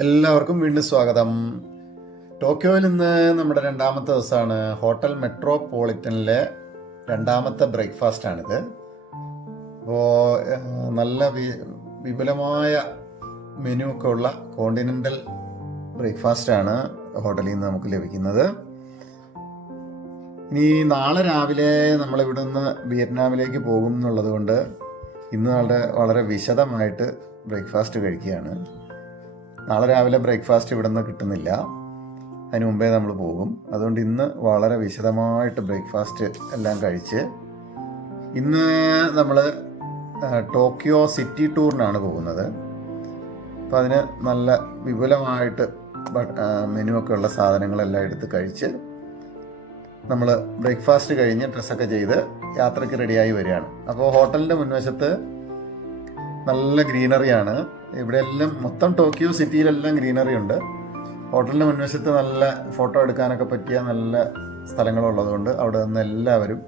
എല്ലാവർക്കും വീണ്ടും സ്വാഗതം. ടോക്കിയോയിൽ നിന്ന് നമ്മുടെ രണ്ടാമത്തെ ദിവസമാണ്. ഹോട്ടൽ മെട്രോപോളിറ്റനിലെ രണ്ടാമത്തെ ബ്രേക്ക്ഫാസ്റ്റ് ആണിത് അപ്പോൾ നല്ല വിപുലമായ മെനു ഒക്കെ ഉള്ള കോണ്ടിനെന്റൽ ബ്രേക്ക്ഫാസ്റ്റ് ആണ് ഹോട്ടലിൽ നിന്ന് നമുക്ക് ലഭിക്കുന്നത്. ഇനി നാളെ രാവിലെ നമ്മളിവിടെ നിന്ന് വിയറ്റ്നാമിലേക്ക് പോകും എന്നുള്ളത് കൊണ്ട് ഇന്ന് വളരെ വിശദമായിട്ട് ബ്രേക്ക്ഫാസ്റ്റ് കഴിക്കുകയാണ്. നാളെ രാവിലെ ബ്രേക്ക്ഫാസ്റ്റ് ഇവിടെ നിന്ന് കിട്ടുന്നില്ല. അതിന് മുമ്പേ നമ്മൾ പോകും. അതുകൊണ്ട് ഇന്ന് വളരെ വിശദമായിട്ട് ബ്രേക്ക്ഫാസ്റ്റ് എല്ലാം കഴിച്ച് ഇന്ന് നമ്മൾ ടോക്കിയോ സിറ്റി ടൂറിനാണ് പോകുന്നത്. അപ്പോൾ അതിന് നല്ല വിപുലമായിട്ട് മെനു ഒക്കെ ഉള്ള സാധനങ്ങളെല്ലാം എടുത്ത് കഴിച്ച് നമ്മൾ ബ്രേക്ക്ഫാസ്റ്റ് കഴിഞ്ഞ് ഡ്രസ്സൊക്കെ ചെയ്ത് യാത്രയ്ക്ക് റെഡിയായി വരികയാണ്. അപ്പോൾ ഹോട്ടലിന്റെ മുൻവശത്ത് നല്ല ഗ്രീനറിയാണ്. ഇവിടെ എല്ലാം മൊത്തം ടോക്കിയോ സിറ്റിയിലെല്ലാം ഗ്രീനറി ഉണ്ട് ഹോട്ടലിന്റെ മുൻവശത്ത് നല്ല ഫോട്ടോ എടുക്കാനൊക്കെ പറ്റിയ നല്ല സ്ഥലങ്ങളുള്ളതുകൊണ്ട് അവിടെ നിന്ന് എല്ലാവരും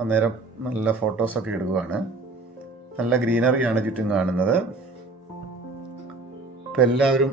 അന്നേരം നല്ല ഫോട്ടോസൊക്കെ എടുക്കുകയാണ് നല്ല ഗ്രീനറിയാണ് ചുറ്റും കാണുന്നത്. ഇപ്പം എല്ലാവരും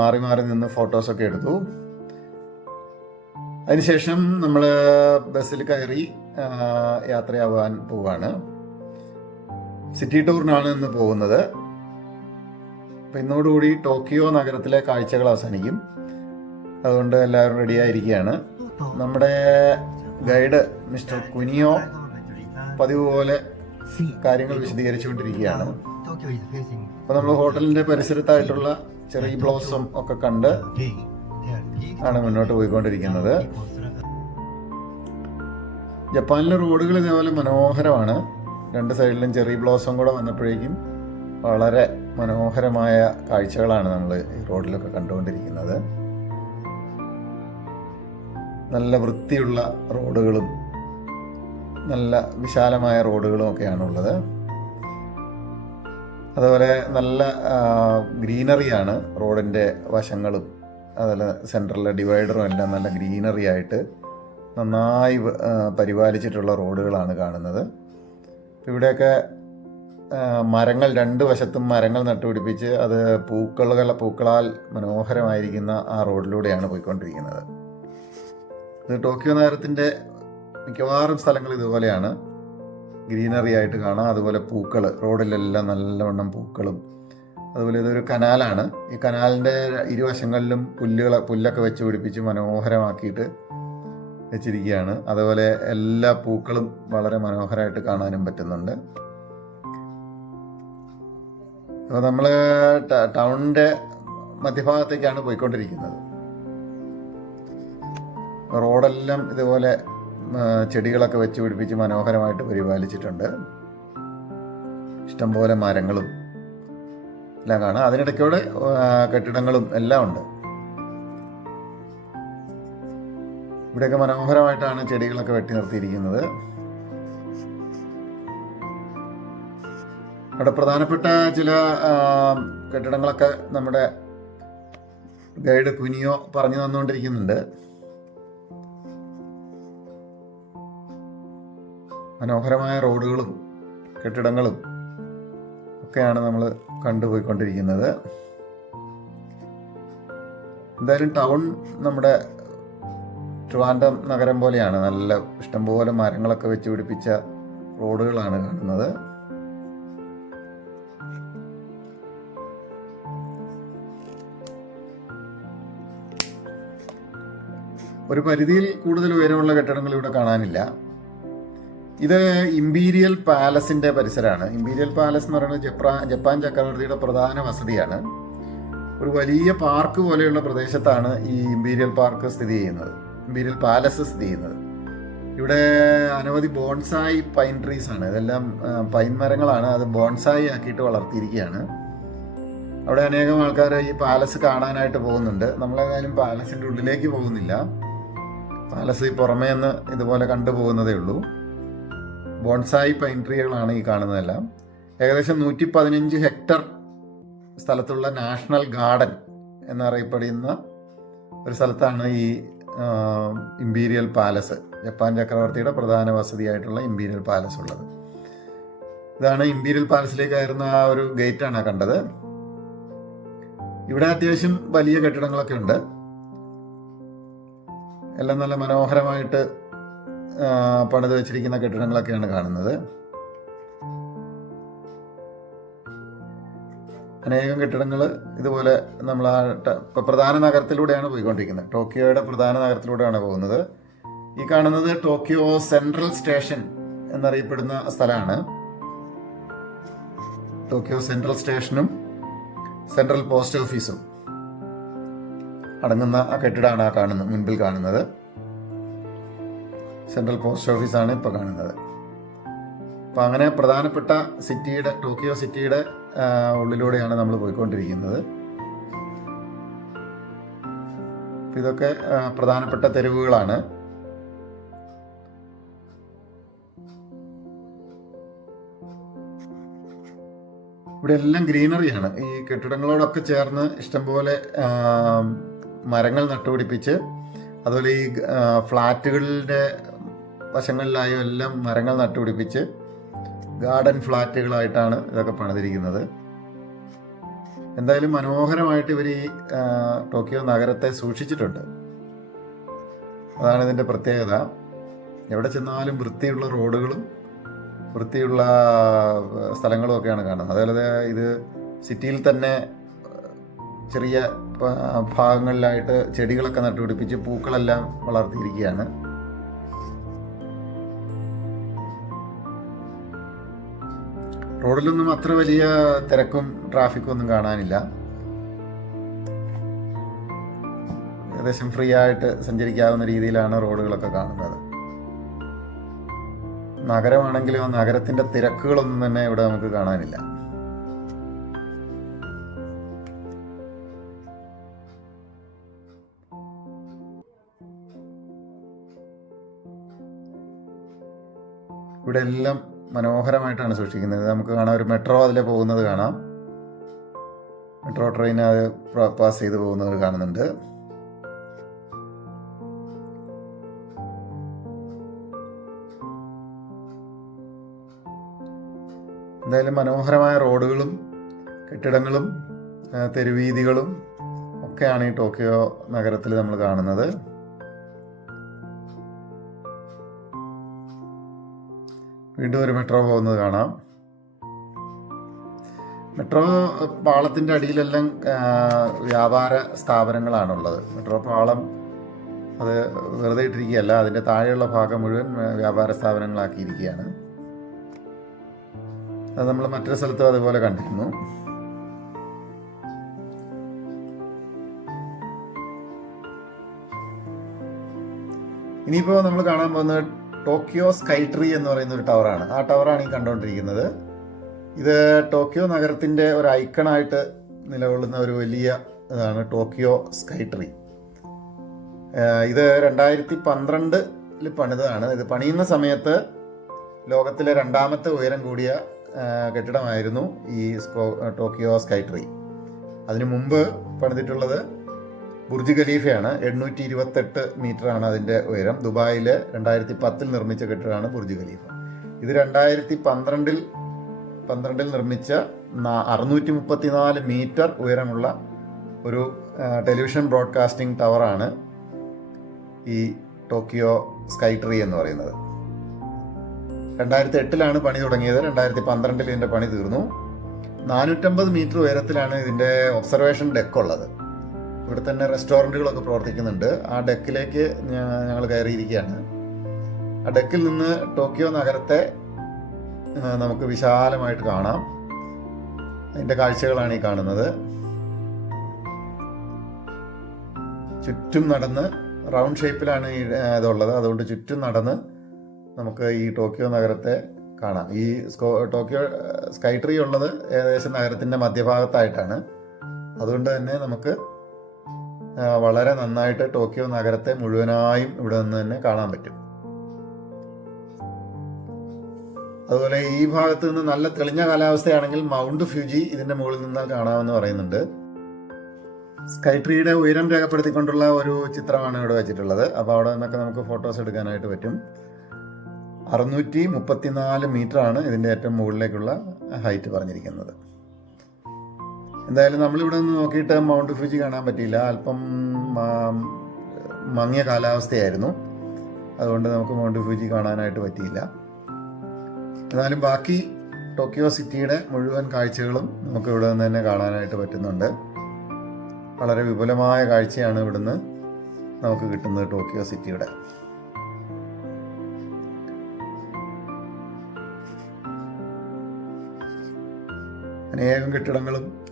മാറി മാറി നിന്ന് ഫോട്ടോസൊക്കെ എടുത്തു. അതിനുശേഷം നമ്മൾ ബസ്സിൽ കയറി യാത്രയാവാൻ പോവാണ്. സിറ്റി ടൂറിനാണ് ഇന്ന് പോകുന്നത്. അപ്പം ഇന്നോടുകൂടി ടോക്കിയോ നഗരത്തിലെ കാഴ്ചകൾ അവസാനിക്കും. അതുകൊണ്ട് എല്ലാവരും റെഡിയായിരിക്കുകയാണ് നമ്മുടെ ഗൈഡ് മിസ്റ്റർ കുനിയോ പതിവ് പോലെ കാര്യങ്ങൾ വിശദീകരിച്ചുകൊണ്ടിരിക്കുകയാണ്. അപ്പോൾ നമ്മൾ ഹോട്ടലിന്റെ പരിസരത്തായിട്ടുള്ള ചെറിയ ബ്ലോസം ഒക്കെ കണ്ട് ആണ് മുന്നോട്ട് പോയിക്കൊണ്ടിരിക്കുന്നത്. ജപ്പാനിലെ റോഡുകൾ ഇതേപോലെ മനോഹരമാണ്. രണ്ട് സൈഡിലും ചെറി ബ്ലോസം കൂടെ വന്നപ്പോഴേക്കും വളരെ മനോഹരമായ കാഴ്ചകളാണ് നമ്മൾ ഈ റോഡിലൊക്കെ കണ്ടുകൊണ്ടിരിക്കുന്നത്. നല്ല വൃത്തിയുള്ള റോഡുകളും നല്ല വിശാലമായ റോഡുകളും ഒക്കെയാണുള്ളത് അതുപോലെ നല്ല ഗ്രീനറിയാണ് റോഡിന്റെ വശങ്ങളും. അതുപോലെ സെൻട്രലിലെ ഡിവൈഡറും എല്ലാം നല്ല ഗ്രീനറി ആയിട്ട് നന്നായി പരിപാലിച്ചിട്ടുള്ള റോഡുകളാണ് കാണുന്നത്. ഇവിടെയൊക്കെ മരങ്ങൾ രണ്ട് വശത്തും മരങ്ങൾ നട്ടുപിടിപ്പിച്ച് അത് പൂക്കളുകൾ പൂക്കളാൽ മനോഹരമായിരിക്കുന്ന ആ റോഡിലൂടെയാണ് പോയിക്കൊണ്ടിരിക്കുന്നത്. ഇത് ടോക്കിയോ നഗരത്തിന്റെ മിക്കവാറും സ്ഥലങ്ങൾ ഇതുപോലെയാണ്. ഗ്രീനറി ആയിട്ട് കാണാം. അതുപോലെ പൂക്കൾ റോഡിലെല്ലാം നല്ലവണ്ണം പൂക്കളും. അതുപോലെ ഇതൊരു കനാലാണ്. ഈ കനാലിന്റെ ഇരുവശങ്ങളിലും പുല്ലുകൾ പുല്ലൊക്കെ വെച്ച് പിടിപ്പിച്ച് മനോഹരമാക്കിയിട്ട് വെച്ചിരിക്കുകയാണ്. അതുപോലെ എല്ലാ പൂക്കളും വളരെ മനോഹരമായിട്ട് കാണാനും പറ്റുന്നുണ്ട്. അപ്പോൾ നമ്മൾ ടൗണിന്റെ മധ്യഭാഗത്തേക്കാണ് പോയിക്കൊണ്ടിരിക്കുന്നത്. റോഡെല്ലാം ഇതുപോലെ ചെടികളൊക്കെ വെച്ച് പിടിപ്പിച്ച് മനോഹരമായിട്ട് പരിപാലിച്ചിട്ടുണ്ട്. ഇഷ്ടംപോലെ മരങ്ങളും എല്ലാം കാണാം. അതിനിടയ്ക്കൂടെ കെട്ടിടങ്ങളും എല്ലാം ഉണ്ട്. ഇവിടെയൊക്കെ മനോഹരമായിട്ടാണ് ചെടികളൊക്കെ വെട്ടി നിർത്തിയിരിക്കുന്നത്. അവിടെ പ്രധാനപ്പെട്ട ചില കെട്ടിടങ്ങളൊക്കെ നമ്മുടെ ഗൈഡ് കുനിയോ പറഞ്ഞു തന്നുകൊണ്ടിരിക്കുന്നുണ്ട്. മനോഹരമായ റോഡുകളും കെട്ടിടങ്ങളും ഒക്കെയാണ് നമ്മൾ കണ്ടുപോയിക്കൊണ്ടിരിക്കുന്നത്. എന്തായാലും ടൗൺ നമ്മുടെ ട്രിവാൻഡം നഗരം പോലെയാണ്. നല്ല ഇഷ്ടംപോലെ മരങ്ങളൊക്കെ വെച്ച് പിടിപ്പിച്ച റോഡുകളാണ് കാണുന്നത്. ഒരു പരിധിയിൽ കൂടുതൽ ഉയരമുള്ള കെട്ടിടങ്ങൾ ഇവിടെ കാണാനില്ല. ഇത് ഇമ്പീരിയൽ പാലസിന്റെ പരിസരമാണ്. ഇമ്പീരിയൽ പാലസ് എന്ന് പറയുന്നത് ജപ്പാ ജപ്പാൻ ചക്രവർത്തിയുടെ പ്രധാന വസതിയാണ്. ഒരു വലിയ പാർക്ക് പോലെയുള്ള പ്രദേശത്താണ് ഈ ഇമ്പീരിയൽ പാർക്ക് സ്ഥിതി ചെയ്യുന്നത്. ഇമ്പീരിയൽ പാലസ് സ്ഥിതി ചെയ്യുന്നത്. ഇവിടെ അനവധി ബോൺസായി പൈൻ ട്രീസ് ആണ്. ഇതെല്ലാം പൈൻ മരങ്ങളാണ് അത് ബോൺസായി ആക്കിയിട്ട് വളർത്തിയിരിക്കുകയാണ്. അവിടെ അനേകം ആൾക്കാർ ഈ പാലസ് കാണാനായിട്ട് പോകുന്നുണ്ട്. നമ്മളേതായാലും പാലസിന്റെ ഉള്ളിലേക്ക് പോകുന്നില്ല. പാലസ് ഈ പുറമേ നിന്ന് ഇതുപോലെ കണ്ടു പോകുന്നതേ ഉള്ളൂ. ബോൺസായി പൈൻ ട്രീകളാണ് ഈ കാണുന്നതെല്ലാം. ഏകദേശം നൂറ്റി പതിനഞ്ച് ഹെക്ടർ സ്ഥലത്തുള്ള നാഷണൽ ഗാർഡൻ എന്നറിയപ്പെടുന്ന ഒരു സ്ഥലത്താണ് ഈ ഇമ്പീരിയൽ പാലസ് ജപ്പാൻ ചക്രവർത്തിയുടെ പ്രധാന വസതിയായിട്ടുള്ള ഇമ്പീരിയൽ പാലസ് ഉള്ളത്. ഇതാണ് ഇമ്പീരിയൽ പാലസിലേക്ക് കയറുന്ന ആ ഒരു ഗേറ്റാണ് കണ്ടത്. ഇവിടെ അത്യാവശ്യം വലിയ കെട്ടിടങ്ങളൊക്കെ ഉണ്ട്. എല്ലാം നല്ല മനോഹരമായിട്ട് പണിത് വെച്ചിരിക്കുന്ന കെട്ടിടങ്ങളൊക്കെയാണ് കാണുന്നത്. അനേകം കെട്ടിടങ്ങൾ ഇതുപോലെ നമ്മൾ ആ ഇപ്പോൾ ഇപ്പൊ പ്രധാന നഗരത്തിലൂടെയാണ് പോയിക്കൊണ്ടിരിക്കുന്നത്. ടോക്കിയോയുടെ പ്രധാന നഗരത്തിലൂടെയാണ് പോകുന്നത്. ഈ കാണുന്നത് ടോക്കിയോ സെൻട്രൽ സ്റ്റേഷൻ എന്നറിയപ്പെടുന്ന സ്ഥലമാണ്. ടോക്കിയോ സെൻട്രൽ സ്റ്റേഷനും സെൻട്രൽ പോസ്റ്റ് ഓഫീസും അടങ്ങുന്ന ആ കെട്ടിടമാണ് ആ കാണുന്നത് മുൻപിൽ കാണുന്നത്. സെൻട്രൽ പോസ്റ്റ് ഓഫീസാണ് ഇപ്പോൾ കാണുന്നത്. അപ്പം അങ്ങനെ പ്രധാനപ്പെട്ട സിറ്റിയുടെ ടോക്കിയോ സിറ്റിയുടെ ഉള്ളിലൂടെയാണ് നമ്മൾ പോയിക്കൊണ്ടിരിക്കുന്നത്. ഇതൊക്കെ പ്രധാനപ്പെട്ട തെരുവുകളാണ്. ഇവിടെ എല്ലാം ഗ്രീനറിയാണ്. ഈ കെട്ടിടങ്ങളോടൊക്കെ ചേർന്ന് ഇഷ്ടംപോലെ മരങ്ങൾ നട്ടുപിടിപ്പിച്ച് അതുപോലെ ഈ ഫ്ലാറ്റുകളുടെ വശങ്ങളിലായും എല്ലാം മരങ്ങൾ നട്ടുപിടിപ്പിച്ച് ഗാർഡൻ ഫ്ലാറ്റുകളായിട്ടാണ് ഇതൊക്കെ പണിതിരിക്കുന്നത്. എന്തായാലും മനോഹരമായിട്ട് ഇവർ ഈ ടോക്കിയോ നഗരത്തെ സൂക്ഷിച്ചിട്ടുണ്ട്. അതാണ് ഇതിന്റെ പ്രത്യേകത. എവിടെ ചെന്നാലും വൃത്തിയുള്ള റോഡുകളും വൃത്തിയുള്ള സ്ഥലങ്ങളും ഒക്കെയാണ് കാണുന്നത്. അതായത് ഇത് സിറ്റിയിൽ തന്നെ ചെറിയ ഭാഗങ്ങളിലായിട്ട് ചെടികളൊക്കെ നട്ടുപിടിപ്പിച്ച് പൂക്കളെല്ലാം വളർത്തിയിരിക്കുകയാണ്. റോഡിലൊന്നും അത്ര വലിയ തിരക്കും ട്രാഫിക്കും ഒന്നും കാണാനില്ല. ഏകദേശം ഫ്രീ ആയിട്ട് സഞ്ചരിക്കാവുന്ന രീതിയിലാണ് റോഡുകളൊക്കെ കാണുന്നത്. നഗരമാണെങ്കിലും ആ നഗരത്തിന്റെ തിരക്കുകളൊന്നും തന്നെ ഇവിടെ നമുക്ക് കാണാനില്ല. ഇവിടെ എല്ലാം മനോഹരമായിട്ടാണ് സൂക്ഷിക്കുന്നത്. നമുക്ക് കാണാം ഒരു മെട്രോ അതിലെ പോകുന്നത് കാണാം. മെട്രോ ട്രെയിൻ അത് പാസ് ചെയ്ത് പോകുന്നത് കാണുന്നുണ്ട്. എന്തായാലും മനോഹരമായ റോഡുകളും കെട്ടിടങ്ങളും തെരുവീതികളും ഒക്കെയാണ് ഈ ടോക്കിയോ നഗരത്തിൽ നമ്മൾ കാണുന്നത്. വീണ്ടും ഒരു മെട്രോ പോകുന്നത് കാണാം. മെട്രോ പാളത്തിന്റെ അടിയിലെല്ലാം വ്യാപാര സ്ഥാപനങ്ങളാണുള്ളത്. മെട്രോ പാളം അത് വെറുതെ ഇട്ടിരിക്കുകയല്ല അതിന്റെ താഴെയുള്ള ഭാഗം മുഴുവൻ വ്യാപാര സ്ഥാപനങ്ങളാക്കിയിരിക്കുകയാണ്. അത് നമ്മൾ മറ്റൊരു സ്ഥലത്തും അതുപോലെ കണ്ടിരുന്നു. ഇനിയിപ്പോൾ നമ്മൾ കാണാൻ പോകുന്നത് ടോക്കിയോ സ്കൈ ട്രീ എന്ന് പറയുന്ന ഒരു ടവറാണ്. ആ ടവറാണ് ഈ കണ്ടുകൊണ്ടിരിക്കുന്നത് ഇത് ടോക്കിയോ നഗരത്തിന്റെ ഒരു ഐക്കണായിട്ട് നിലകൊള്ളുന്ന ഒരു വലിയ ഇതാണ് ടോക്കിയോ സ്കൈ ട്രീ. ഇത് രണ്ടായിരത്തി പന്ത്രണ്ടിൽ പണിതാണ് ഇത് പണിയുന്ന സമയത്ത് ലോകത്തിലെ രണ്ടാമത്തെ ഉയരം കൂടിയ കെട്ടിടമായിരുന്നു ഈ ടോക്കിയോ സ്കൈ ട്രീ. അതിനു മുമ്പ് പണിതിട്ടുള്ളത് ബുർജ് ഖലീഫയാണ്. എണ്ണൂറ്റി ഇരുപത്തെട്ട് മീറ്ററാണ് അതിന്റെ ഉയരം. ദുബായിൽ രണ്ടായിരത്തി പത്തിൽ നിർമ്മിച്ച കെട്ടിടമാണ് ബുർജ് ഖലീഫ. ഇത് രണ്ടായിരത്തി പന്ത്രണ്ടിൽ പന്ത്രണ്ടിൽ നിർമ്മിച്ച അറുന്നൂറ്റി മുപ്പത്തിനാല് മീറ്റർ ഉയരമുള്ള ഒരു ടെലിവിഷൻ ബ്രോഡ്കാസ്റ്റിംഗ് ടവറാണ് ഈ ടോക്കിയോ സ്കൈ ട്രീ എന്ന് പറയുന്നത്. രണ്ടായിരത്തി എട്ടിലാണ് പണി തുടങ്ങിയത്. രണ്ടായിരത്തി പന്ത്രണ്ടിൽ ഇതിന്റെ പണി തീർന്നു. നാനൂറ്റമ്പത് മീറ്റർ ഉയരത്തിലാണ് ഇതിന്റെ ഒബ്സർവേഷൻ ഡെക്ക് ഉള്ളത്. ഇവിടെ തന്നെ റെസ്റ്റോറന്റുകളൊക്കെ പ്രവർത്തിക്കുന്നുണ്ട്. ആ ഡെക്കിലേക്ക് ഞങ്ങൾ കയറിയിരിക്കുകയാണ്. ആ ഡെക്കിൽ നിന്ന് ടോക്കിയോ നഗരത്തെ നമുക്ക് വിശാലമായിട്ട് കാണാം. അതിന്റെ കാഴ്ചകളാണ് ഈ കാണുന്നത്. ചുറ്റും നടന്ന് റൗണ്ട് ഷേപ്പിലാണ് ഈ ഇതുള്ളത്. അതുകൊണ്ട് ചുറ്റും നടന്ന് നമുക്ക് ഈ ടോക്കിയോ നഗരത്തെ കാണാം. ഈ ടോക്കിയോ സ്കൈ ട്രീ ഉള്ളത് ഏകദേശം നഗരത്തിന്റെ മധ്യഭാഗത്തായിട്ടാണ്. അതുകൊണ്ട് തന്നെ നമുക്ക് വളരെ നന്നായിട്ട് ടോക്കിയോ നഗരത്തെ മുഴുവനായും ഇവിടെ നിന്ന് തന്നെ കാണാൻ പറ്റും. അതുപോലെ ഈ ഭാഗത്ത് നിന്ന് നല്ല തെളിഞ്ഞ കാലാവസ്ഥയാണെങ്കിൽ മൗണ്ട് ഫ്യൂജി ഇതിന്റെ മുകളിൽ നിന്ന് കാണാമെന്ന് പറയുന്നുണ്ട്. സ്കൈ ട്രീയുടെ ഉയരം രേഖപ്പെടുത്തിക്കൊണ്ടുള്ള ഒരു ചിത്രമാണ് ഇവിടെ വെച്ചിട്ടുള്ളത്. അപ്പോൾ അവിടെ നിന്നൊക്കെ നമുക്ക് ഫോട്ടോസ് എടുക്കാനായിട്ട് പറ്റും. അറുന്നൂറ്റി മുപ്പത്തിനാല് മീറ്റർ ആണ് ഇതിന്റെ ഏറ്റവും മുകളിലേക്കുള്ള ഹൈറ്റ് പറഞ്ഞിരിക്കുന്നത്. എന്തായാലും നമ്മളിവിടെ നിന്ന് നോക്കിയിട്ട് മൗണ്ട് ഫുജി കാണാൻ പറ്റിയില്ല. അല്പം മങ്ങിയ കാലാവസ്ഥയായിരുന്നു. അതുകൊണ്ട് നമുക്ക് മൗണ്ട് ഫുജി കാണാനായിട്ട് പറ്റിയില്ല. എന്നാലും ബാക്കി ടോക്കിയോ സിറ്റിയുടെ മുഴുവൻ കാഴ്ചകളും നമുക്ക് ഇവിടെ നിന്ന് തന്നെ കാണാനായിട്ട് പറ്റുന്നുണ്ട്. വളരെ വിപുലമായ കാഴ്ചയാണ് ഇവിടുന്ന് നമുക്ക് കിട്ടുന്നത് ടോക്കിയോ സിറ്റിയുടെ അനേകം കെട്ടിടങ്ങളും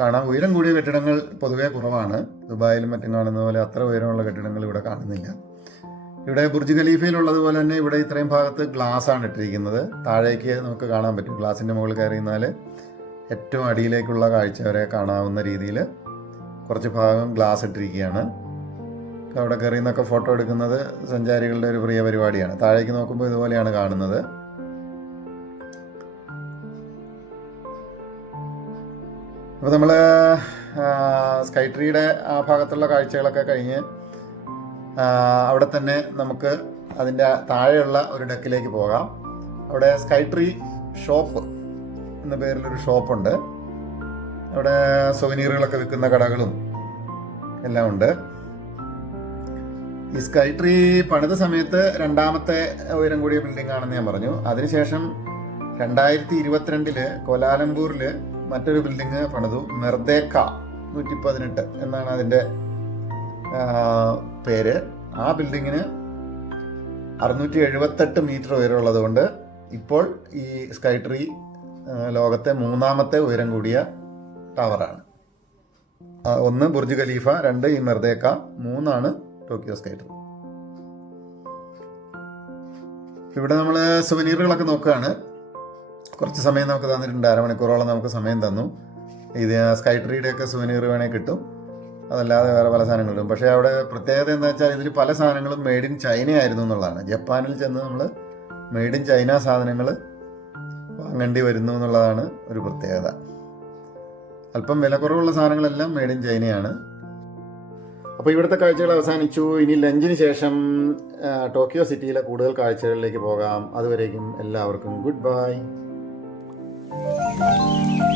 കാണാൻ ഉയരം കൂടിയ കെട്ടിടങ്ങൾ പൊതുവേ കുറവാണ്. ദുബായിലും മറ്റും കാണുന്ന പോലെ അത്ര ഉയരമുള്ള കെട്ടിടങ്ങൾ ഇവിടെ കാണുന്നില്ല. ഇവിടെ ബുർജ് ഖലീഫയിലുള്ളതുപോലെ തന്നെ ഇവിടെ ഇത്രയും ഭാഗത്ത് ഗ്ലാസ് ആണ് ഇട്ടിരിക്കുന്നത്. താഴേക്ക് നമുക്ക് കാണാൻ പറ്റും. ഗ്ലാസിന്റെ മുകളിൽ കയറി നിന്നാൽ ഏറ്റവും അടിയിലേക്കുള്ള കാഴ്ച വരെ കാണാവുന്ന രീതിയിൽ കുറച്ച് ഭാഗം ഗ്ലാസ് ഇട്ടിരിക്കുകയാണ്. അവിടെ കയറി നിന്നൊക്കെ ഫോട്ടോ എടുക്കുന്നത് സഞ്ചാരികളുടെ ഒരു പ്രിയ പരിപാടിയാണ്. താഴേക്ക് നോക്കുമ്പോൾ ഇതുപോലെയാണ് കാണുന്നത്. അപ്പോൾ നമ്മൾ സ്കൈ ട്രീയുടെ ആ ഭാഗത്തുള്ള കാഴ്ചകളൊക്കെ കഴിഞ്ഞ് അവിടെ തന്നെ നമുക്ക് അതിന്റെ താഴെയുള്ള ഒരു ഡെക്കിലേക്ക് പോകാം. അവിടെ സ്കൈ ട്രീ ഷോപ്പ് എന്ന പേരിലൊരു ഷോപ്പുണ്ട് അവിടെ സുവനീറുകളൊക്കെ വിൽക്കുന്ന കടകളും എല്ലാം ഉണ്ട്. ഈ സ്കൈ ട്രീ പണിത സമയത്ത് രണ്ടാമത്തെ ഉയരം കൂടിയ ബിൽഡിംഗ് ആണെന്ന് ഞാൻ പറഞ്ഞു. അതിനുശേഷം രണ്ടായിരത്തി ഇരുപത്തിരണ്ടിൽ കോലാലംപൂരിൽ മറ്റൊരു ബിൽഡിംഗ് പണിതു. മെർദേക്ക നൂറ്റി പതിനെട്ട് എന്നാണ് അതിന്റെ പേര്. ആ ബിൽഡിങ്ങിന് അറുന്നൂറ്റി എഴുപത്തെട്ട് മീറ്റർ ഉയരമുള്ളത് കൊണ്ട് ഇപ്പോൾ ഈ സ്കൈ ട്രീ ലോകത്തെ മൂന്നാമത്തെ ഉയരം കൂടിയ ടവറാണ് ഒന്ന് ബുർജ് ഖലീഫ രണ്ട് ഈ മെർദേക്ക മൂന്നാണ് ടോക്കിയോ സ്കൈ ട്രീ ഇവിടെ നമ്മൾ സുവനീറുകളൊക്കെ നോക്കുകയാണ്. കുറച്ച് സമയം നമുക്ക് തന്നിട്ടുണ്ട്. അരമണിക്കൂറോളം നമുക്ക് സമയം തന്നു. ഇത് സ്കൈ ട്രീയുടെ ഒക്കെ സുവനീർ വേണേൽ കിട്ടും. അതല്ലാതെ വേറെ പല സാധനങ്ങളും പക്ഷേ അവിടെ പ്രത്യേകത എന്താ വെച്ചാൽ ഇതിൽ പല സാധനങ്ങളും മെയ്ഡ് ഇൻ ചൈന ആയിരുന്നു എന്നുള്ളതാണ്. ജപ്പാനിൽ ചെന്ന് നമ്മൾ മെയ്ഡ് ഇൻ ചൈന സാധനങ്ങൾ വാങ്ങേണ്ടി വരുന്നു എന്നുള്ളതാണ് ഒരു പ്രത്യേകത. അല്പം വിലക്കുറവുള്ള സാധനങ്ങളെല്ലാം മെയ്ഡ് ഇൻ ചൈനയാണ് അപ്പോൾ ഇവിടുത്തെ കാഴ്ചകൾ അവസാനിച്ചു. ഇനി ലഞ്ചിന് ശേഷം ടോക്കിയോ സിറ്റിയിലെ കൂടുതൽ കാഴ്ചകളിലേക്ക് പോകാം. അതുവരേക്കും എല്ലാവർക്കും ഗുഡ് ബൈ Música